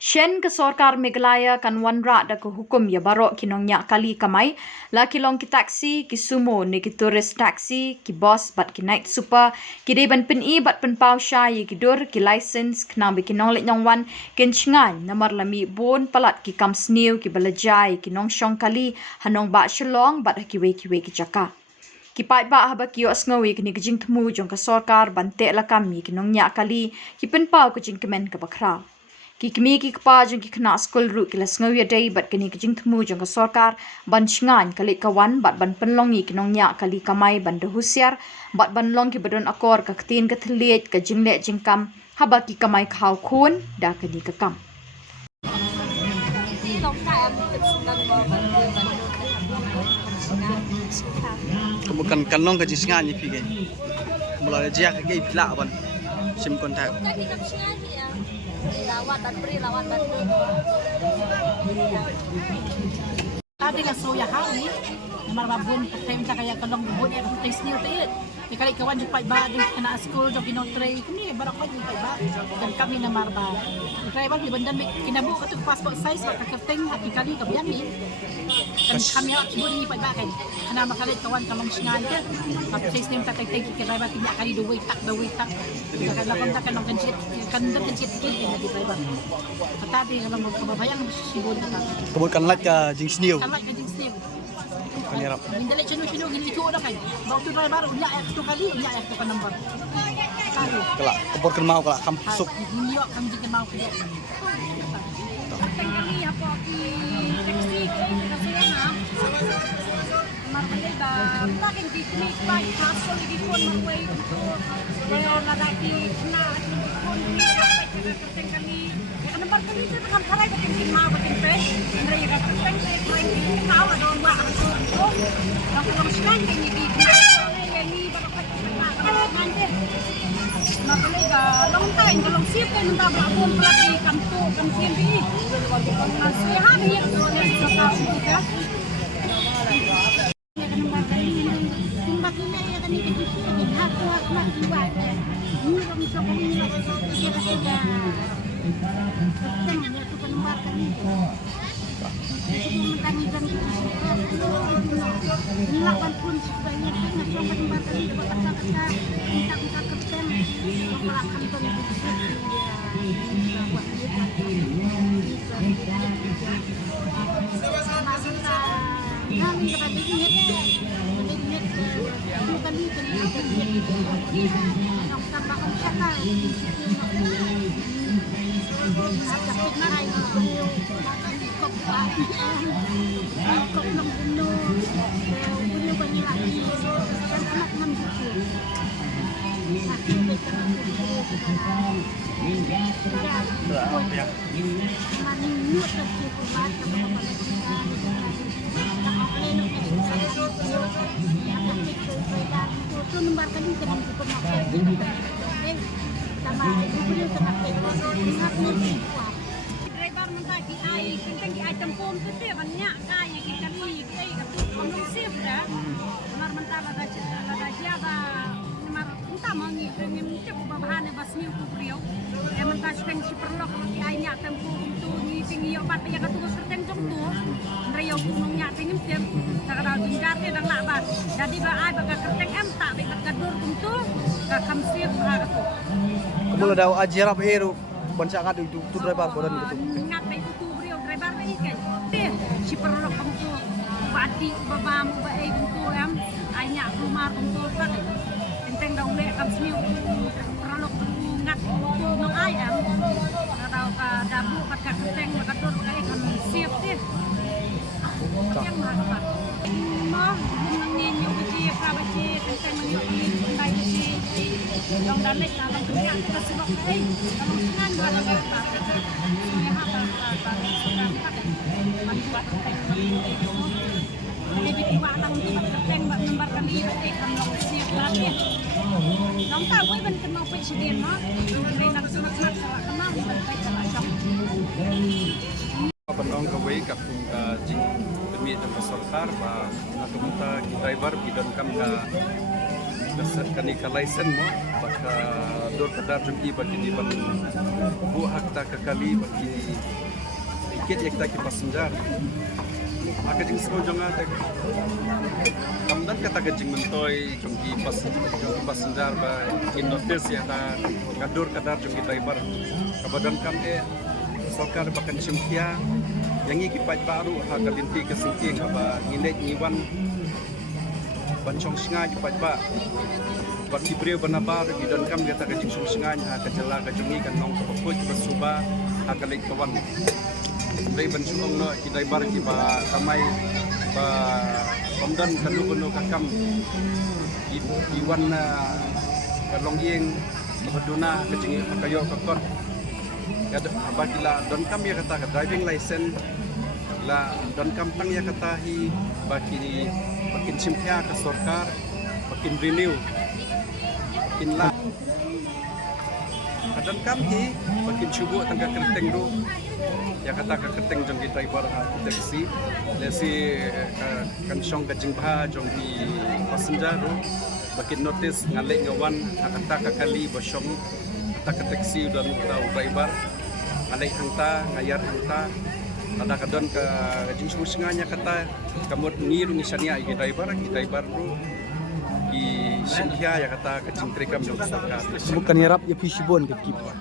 Shen ke Sorkar Meghalaya kan wanra da ke hukum ya barok kinongnya kali kamai la kilong ki taksi ki sumo ni ki tourist taksi ki bus bat ki night super ki deban pen i bat pen pau sha ye ki dur ki license kna bi ki nong le nyong wan ken chingan namar lami bon palat ki kam snew ki balajai ki nong shong kali hanong ba shlong bat ki we ki chaka ki pai ba haba ki os ngawi ki ni jing thmu jong ka Sorkar bante la kam mi ki nong nya kali ki pen pau ko jing kemen ka bakra ki kmi ki kpa jong ki khna school ru ki las ngawi dai bat kini ki jing thmu jong ka Sorkar ban chingan kali kawan bat ban penlong ki nong nya kali kamai ban de husiar bat ban long ki badon akor ka tin ka thliet ka jingle jingkam haba ki kamai khaw khun da ka ni ka kam bukan kanong ka jisnga ni pigay mulai dia ka gay pila ban sim kontak Tadi ka soya hawi marabun time ta kaya kalong bubun ya taste niyo tayo ikali kawan jud pa ba din kana school jud kinotray kini barak pa jud pa ba dan kami na marba try ba di bandan kinabu ka tug passport size ka kerteng at ikali ka biyan ni kan kami ak bun ni pa ba kay kana makalit kawan kalong singan ka at taste niyo ta tay kay ba tinya kali do wait tak ka lakon ta kanong kanjit kid na di ba tadi kalong kababayang sibon ta kebukan lat ka jing snew kalak ka jing snew kanirap Mindali chino gini ito na kay. Bago to driver unya to kali unya to ka number. Kalo. kala kebor kan mau kala kam suk Hindi kami di mau kaya. Kami ako taxi kasi na. Marmali ba takin di click by kaso di kon marway to. Pero lalaki na kami number kami sa kan karay batin mau batin pe. Nray ka peng nray mau adon wa ako. Ako lang silang kini di ni barakat na Mabalega, long time, dalawang sip kayo ng tabla akong plaki, kanto, kantin di. Masuyahan, hiyak ko na sa tao ka. Driver man ta ki ai kin ki ai tampom tu te banyak kai ki kali ai ka tu komong sip dah mar man ta ba dia ba mar entah mangi dengan te ba bahan bas ni ku priau e man ta steng si perlo ki ai nya tampom tu ni tingi yo pat ya ka tu serteng jong tu ndrayo ku nong nya tingim tem ta ka tingkat te dang la ba jadi ba ai ba ka kerteng em tak be ka dur tu ka kam sip ha ka tu kemula daw ajirap eru bansa ka tu driver ko dan gitu ngat pe tu brio driver ni kan te si perlo kamu tu bati babam ba ai tu em ai nya rumah tu ka enteng daw le kam smiu perlo ngat tu no ai em daw ka dabu pat ka enteng ka dur ka ai kam siap te yang ma mo ni ni uji ka ba ji enteng ni ni dai ji dong dan lek dalam kerja kita sebab ai kalau senang dalam kerja ya apa manfaat jadi kualang di kerteng buat nembarkan diri kan long siap berarti long tahu gue ben kenal presiden no renak semak-semak salah kenal di bentai salah syok Penong kawai kapung jing demi tempat Sorkar ba natumta ki driver bidon kam na kanika license mo baka dor kadar jom i bagi di ban bu hak ta kekali bagi ikit yak ta ki passenger maka jing semua jonga ta kamdan kata gajing mentoy jom ki passenger ba in notice ya ta kador kadar jom ki driver kabadan kam sokar bakan simkia yang iki pai baru hak binti ke singking aba nginek ngiwan bancong singa ki pai ba buat kibreu banabar di dan kam kata gajing sung singa ha kajala kajungi kan nong koput bersuba ha kalai kawan dai ban sung no ki dai bar ki ba kamai ba pamdan kalu kono kakam iwan long yeng baduna kajing kayo kakot ya bagila don kam ya kata driving license la don kam tang ya kata hi bagi makin simpia ke sorkar makin renew makin la don kam hi makin subuh tangga kerteng do ya kata ke kerteng jong kita ibar ha taxi lesi kan song kajing bah jong di passenger do makin notice ngalek ngawan kata ke kali bosong kata ke taxi dan tau driver alai hangta ngayar hangta ada kadon ke jing sunganya kata kamut ngiru misalnya iki driver ru di simkia ya kata ke jing trekam jong sorka bukan yarap ya pisibon ke kipa